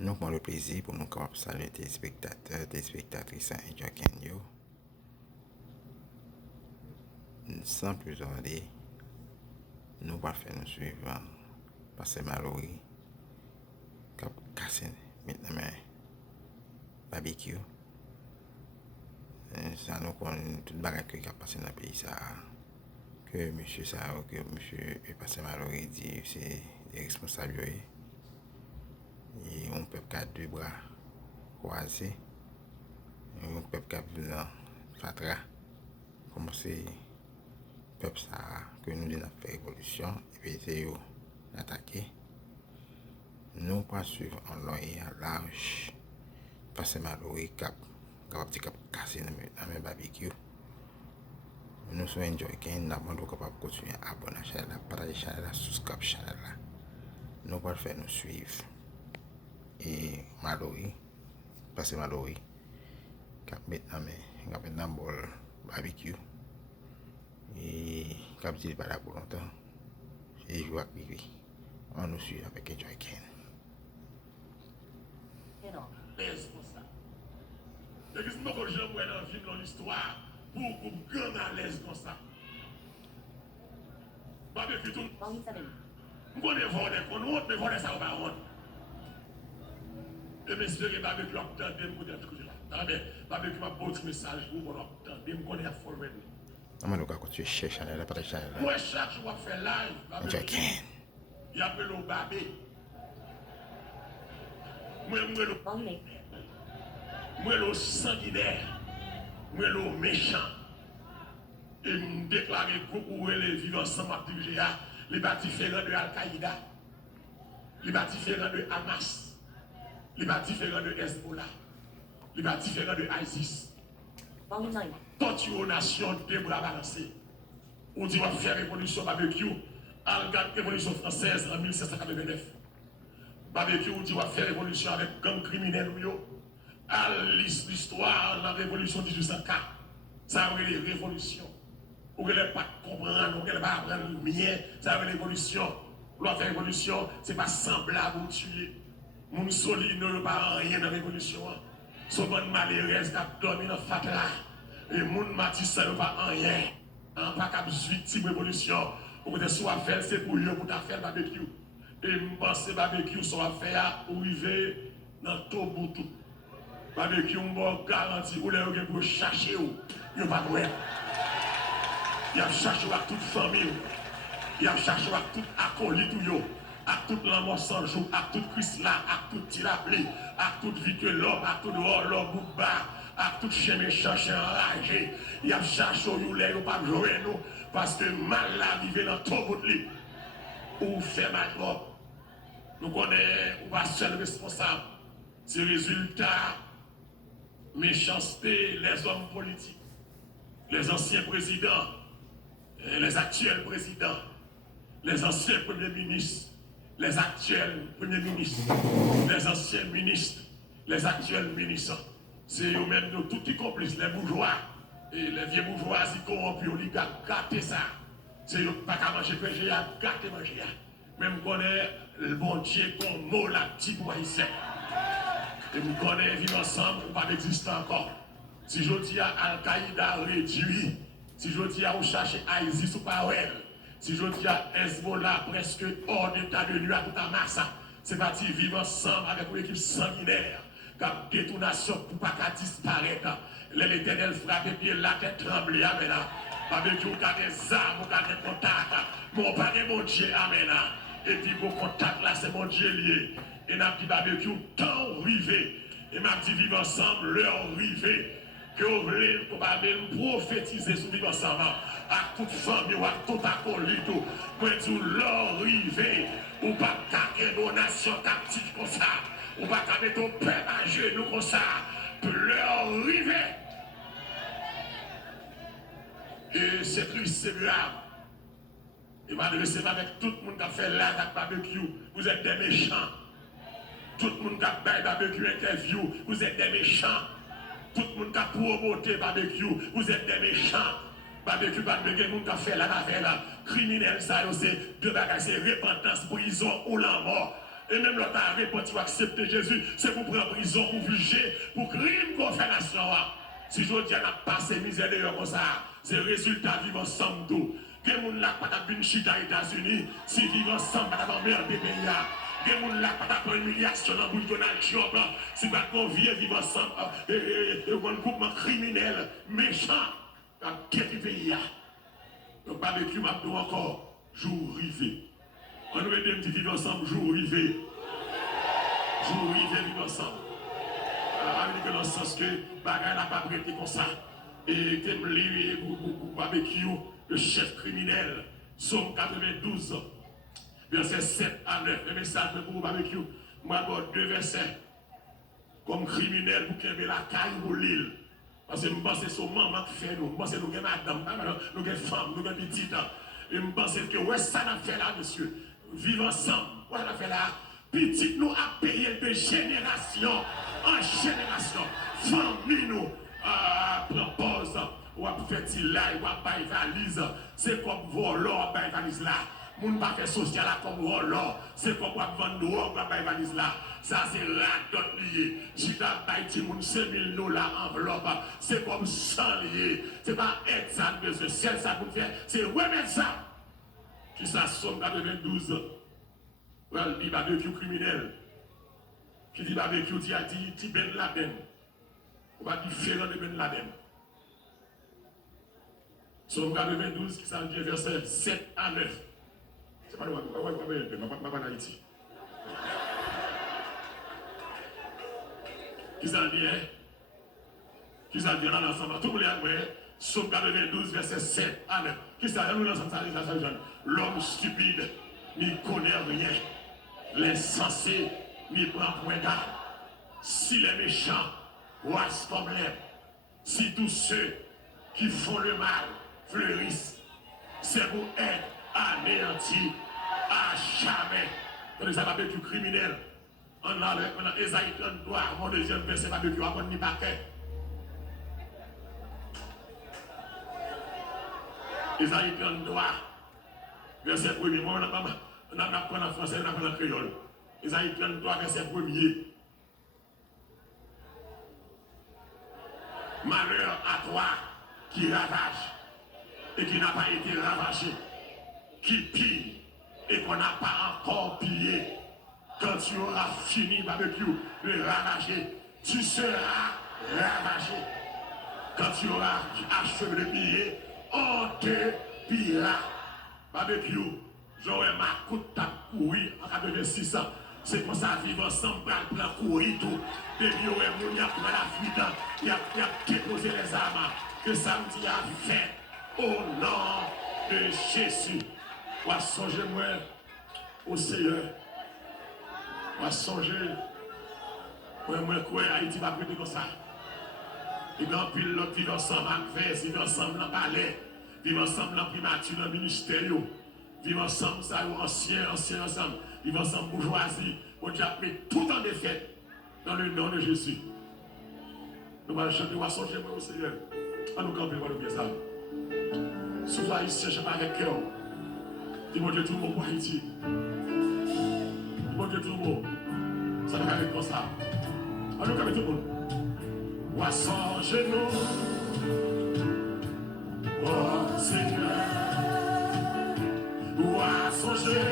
Nous avons le plaisir pour nous saluer des spectateurs, des spectatrices et Joaquin. Sans plus tarder, nous allons faire nous suivre Passer Mallory, qui a cassé maintenant barbecue. Ça nous connaît toute bagarre qui a passé dans le pays. Ça, que monsieur ça, que monsieur Passer Mallory dit c'est responsable. Et on peut pas deux bras croisés. On peut pas blanc fatra. Comme c'est peuple ça que nous avons fait révolution et puis c'est eux attaquer. Nous pas suivre en long et en large. Passer Mallory cap casser dans mes barbecue. Nous sommes enjoy gain, nous sommes capables de continuer à abonner à la chaîne, partager la chaîne, subscribe à la chaîne. Nous allons faire nous suivre. Et Mallory, Passer Mallory, qui a mis dans le bol barbecue. Et qui a dit pas là pour longtemps. Et je vois que on nous suit avec Enjoy Ken. Et qu'est-ce que je vois dans le film, dans l'histoire, pour qu'on gagne à l'aise comme ça? Barbecue tout. Je connais voler, qu'on honte, mais voler ça, on va honte. Et messieurs, les barbecue ont entendu, je connais tout là. Barbecue m'a beau message pour qu'on entende, je connais à fond. On va continuer à chercher la partager la chaîne. Moi, chaque jour, je fais live. Enjoy Ken. Il y a le barbé. Moi, le sanguinaire, moi, le méchant. Et me déclarer beaucoup les vivants ensemble à diriger les bâtis différents de Al-Qaïda, les bâtis différents de Hamas, les bâtis différents de Hezbollah, les bâtis différents de ISIS. Toutes les nations de bras balancés. On dit qu'on va faire révolution barbecue, Al-Gad révolution française en 1789. Barbecue, on dit qu'on va faire révolution avec gang criminel. À l'histoire de la révolution 1804, ça a été des révolutions. Vous ne pouvez pas comprendre, vous ne pouvez pas apprendre le mien, ça a été révolution. L'autre révolution, ce n'est pas semblable à tuer. Mon solide ne pas rien dans la révolution. Ce monde malheureux qui a dormi dans le fatla. Et mon matisse ne pas rien. En pas qu'à victime révolution. Vous pouvez soit faire, c'est pour eux, pour faire le barbecue. Et je pense que le barbecue soit fait pour arriver dans tout bout. Barbecue, on garantit, ou les gens pour chercher, ils ne pas de il a cherché à toute famille, il a cherché à tout acolyte, à tout l'amour sans jour, à tout Christ là, à tout tirabli, à toute vie que l'homme, à tout l'homme bouba, à tout chien méchant, chien enragé. Il a cherché où les gens pas jouer nous, parce que mal arrivé dans tout bout de lui. Ou fait mal propre. Nous connaissons, ou pas seul responsable. C'est le résultat, méchanceté, les hommes politiques, les anciens présidents, les actuels présidents, les anciens premiers ministres, les actuels premiers ministres, les anciens ministres, les actuels ministres. C'est eux-mêmes, nous, tous les complices, les bourgeois, et les vieux bourgeois, ils corrompus, oligarques, gâtés ça. C'est eux pas qu'à manger péché, à gâter manger. Même qu'on est le bon Dieu qu'on mot la petite haïtien. Et vous connaissez, vivre ensemble, ou pas d'exister encore. Si je dis à Al-Qaïda réduit, si je dis à vous chercher ISIS ou pas elle, si je dis à Hezbollah presque hors d'état de nuit à toute la masse, c'est parti vivre ensemble avec une équipe sanguinaire, comme détonation pour pas qu'à disparaître. L'éternel frappe et puis la tête tremble, amen. Avec vous, avez des armes, vous avez des contacts. Mon père est mon Dieu, amen. Et puis vos contacts là, c'est mon Dieu lié. Et n'a dit barbecue, temps rivé. Et m'a dit vivre ensemble, l'heure rivé. Que vous voulez prophétiser sur vivre ensemble. À toute famille ou à tout acolyte. Moi, je dis l'heure rivé. Ou pas qu'à donation captive comme ça. Ou pas qu'à mettre ton père à genoux comme ça. L'heure rivé. Et c'est triste, c'est grave. Et m'adresser avec tout le monde qui a fait là avec barbecue. Vous êtes des méchants. Tout le monde qui a fait barbecue interview. Vous êtes des méchants. Tout le monde qui a promoté barbecue. Vous êtes des méchants. Barbecue, barbecue, le monde qui a fait là, criminel, ça, c'est deux bagages, c'est repentance, prison ou la mort. Et même l'autre a répondu pour accepter Jésus, c'est pour prendre prison, pour juger, pour crime qu'on fait nation. Si je dis, on a passé misère d'ailleurs comme ça, c'est le résultat vivre ensemble tout. Que moun la pas d'abin chita aux États-Unis, si vivre ensemble, pas d'abin des pays. Que moun la pas d'abin humiliation dans le Donald Trump, si pas qu'on vivre ensemble, et un groupement criminel, méchant, dans quel pays. Donc, barbecue m'a dit encore, jour rivé. On nous aide de vivre ensemble, jour rivé. Jour rivé, vivre ensemble. Dans le sens que bagaille n'a pas prêté comme ça. Et t'aimes lire barbecue, le chef criminel, Somme 92, verset 7 à 9. Le message pour barbecue, moi, deux versets. Comme criminel, pour qu'il y ait la caille ou l'île. Parce que je pense que c'est son maman qui fait nous. Je pense que nous avons madame, nous avons femme, nous avons petite. Et je pense que ouais, ça n'a fait là, monsieur. Vivre ensemble. Ouais, ça fait là. Petit nous a payé de génération en génération. Famille nous propose. Ou à faire là, ou à faire valise. C'est comme volant, à faire valise là. Moun pas fait social comme volant. C'est comme vendre drogue, à faire valise là. Ça c'est là d'autres liés. Si tu as baillé moun 5 000 $ enveloppe, c'est comme 100 liés. C'est pas être ça de ce ciel, ça pour faire. C'est remettre ça. Qui ça somme 92. Well, dit barbecue criminel. Qui dit barbecue, dit Ben Laden. On va différent de Ben Laden. Somme 92 qui s'en dit verset 7 à 9. C'est pas le ma pas Haïti. Qui s'en dit, hein? Qui s'en dit dans l'ensemble? Tout le monde est Somme 92 verset 7 à 9. Qui s'en dit dans l'ensemble? L'homme stupide n'y connaît rien. L'insensé n'y prend point garde. Si les méchants voient ce problème, si tous ceux qui font le mal fleurissent, c'est pour être anéantis à jamais. Quand ça va être du criminel, on a Esaïe 33, mon deuxième verset va être du rapport ni paquet. Esaïe 33, verset 1er, moi on apprend en français, on apprend en créole. Esaïe 33, verset 1er. Malheur à toi qui ravage et qui n'a pas été ravagé, qui pille et qu'on n'a pas encore pillé. Quand tu auras fini barbecue de ravager, tu seras ravagé. Quand tu auras achevé de piller, on te pillera. Barbecue, j'aurai ma coûte à courir en 86 ans. C'est comme ça, vivre ensemble, pour courir tout. Et puis, il y a la fuite, il a déposé les armes. Que samedi a fait au nom de Jésus. On va songer moi au Seigneur. On va songer. Moi, quoi, Haïti va prêter comme ça. Et puis, pile l'autre vivre ensemble avec Vès, vivre ensemble dans le palais, vivre ensemble dans le primature, dans le ministère. Vivre ensemble, ça, ancien ensemble. Vivre ensemble, bourgeoisie. On Dieu a mis tout en défaite dans le nom de Jésus. Nous allons chanter, on va songer moi au Seigneur. On nous camper, on va nous bien ça. Si vous haïtiens, je parle avec cœur. Dis mon Dieu tout le monde pour Haïti. Dis mon Dieu tout le monde. Ça va aller comme ça. On nous camper tout le monde. On va songer nous. Oh Seigneur. On va songer.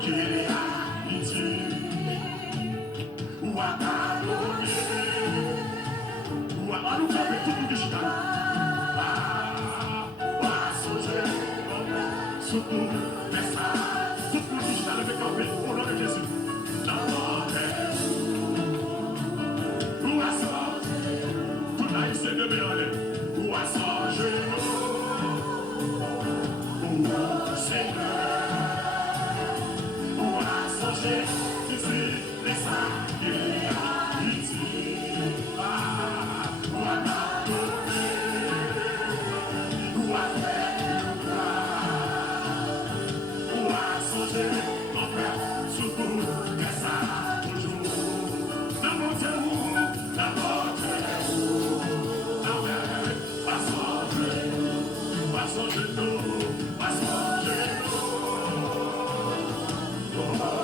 Qu'il est Haïti. On va t'adonner. On nous camper tout le monde de Chicago. Surtout, mais ça, tout le monde qui a levé campé au nom de Jésus. Dans mon cœur, où à ça, tout haïtien de Béolé, où à ça, je où Seigneur, où à ça, je ici, les saints, il y a ici, où à ta côté, où à faire. Mon frère, surtout, que ça toujours. Dans mon Dieu, dans mon Dieu, dans mon pas songer nous, pas songer nous, pas songer nous.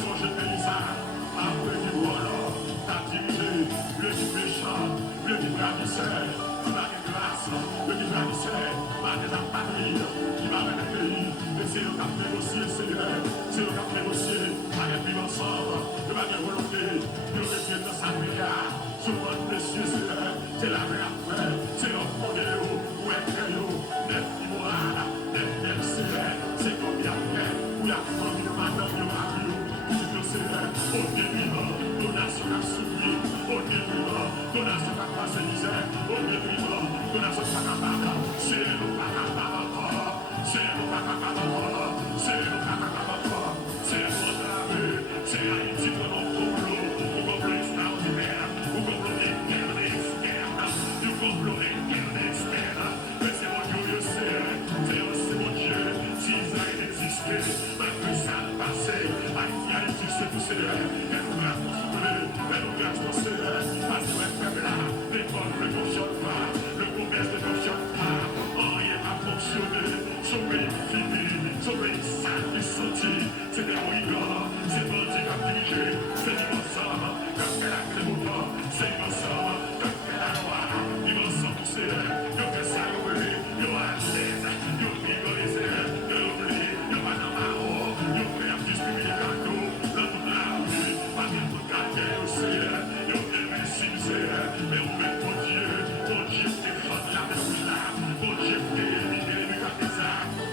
songer pays ça, après du voilà, t'as dirigé, le qui méchant, le qui bravisseur, qui va de grâce, le qui bravisseur, pas des patrie, qui va avec le pays, et c'est le cap négocié, Seigneur, c'est le cap négocié, avec vivre ensemble, de ma volonté, de retirer dans sa prière, souvent messieurs, c'est la vraie après, c'est le fondé, ou est neuf immoral, neuf c'est comme il y a fait, où il y a famille de madame de Mario, où c'est au détriment, donation à souffrir, au détriment, donation à passer misère, au détriment, donation à cacabaca, c'est le cacabaca, c'est le cacabaca, c'est le cacabaca, c'est le contravé, c'est Haïti pour nos complots, au complot extraordinaire, au complot interne et externe, du complot interne et externe, mais c'est mon Dieu, c'est mon Dieu, si Israël existait, malgré ça le passé, Haïti c'est tout Seigneur, et nous grâce pour soulever, et nous grâce pour Seigneur, parce que le peuple là, l'école ne fonctionne pas, le commerce ne fonctionne pas, rien n'a fonctionné, son pays fini, son pays sale qui sortit, c'est des brigands, c'est bandits qui ont dirigé, c'est l'immense, comme fait la clé au temps, c'est l'immense, comme fait la loi, l'immense pour Seigneur, ils ont fait ça, ils ont à l'aise, ils ont rigolisé, ils ont oublié, ils ont pas dans ma haut, ils ont fait distribuer les cadeaux, dans toute la rue, pas bien pour garder au Seigneur, ils ont fait merci du Seigneur, mais on met mon Dieu, défend la maison là, mon Dieu, éliminer les mécanismes,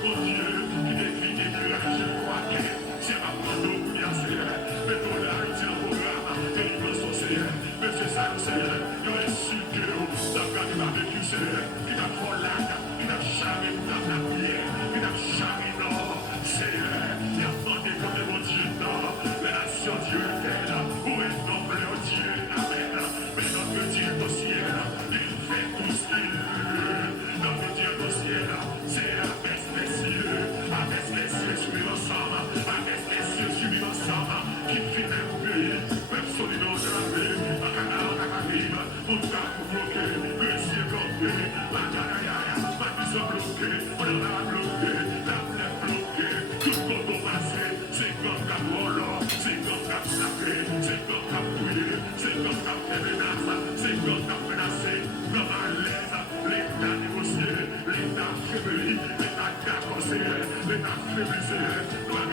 mon Dieu, qui décrit des nuages, je crois que c'est ma prendre au bout d'un Seigneur, mais pour la réussir le programme, et il me son Seigneur, mais c'est ça le Seigneur, il a insulté, dans le cas du barbecue, Seigneur, qui n'a pas l'âge, qui n'a jamais dans la prière, qui n'a jamais non, Seigneur, il a demandé comme mon Dieu, non, les nations Dieu éternel, où est noble Dieu, amen, mais notre Dieu au ciel, il fait tout ce qu'il veut, notre Dieu au ciel, c'est avec les cieux, suivre ensemble, avec les cieux, suivre ensemble, qui finit pour payer, même solide de la paix, à Canada, pour bloquer, le ciel bloqué, la canaya, ma vie bloqué, on a bloqué, la plaie bloquée, tout le monde passé, c'est comme Capolo, c'est comme Cap Sacré, c'est comme Cap Pouillé, c'est comme Cap Menace, c'est comme Cap Menacé, comme à l'aise, l'État négocié, l'État fébrile, l'État cacossé, l'État fébrisé, doit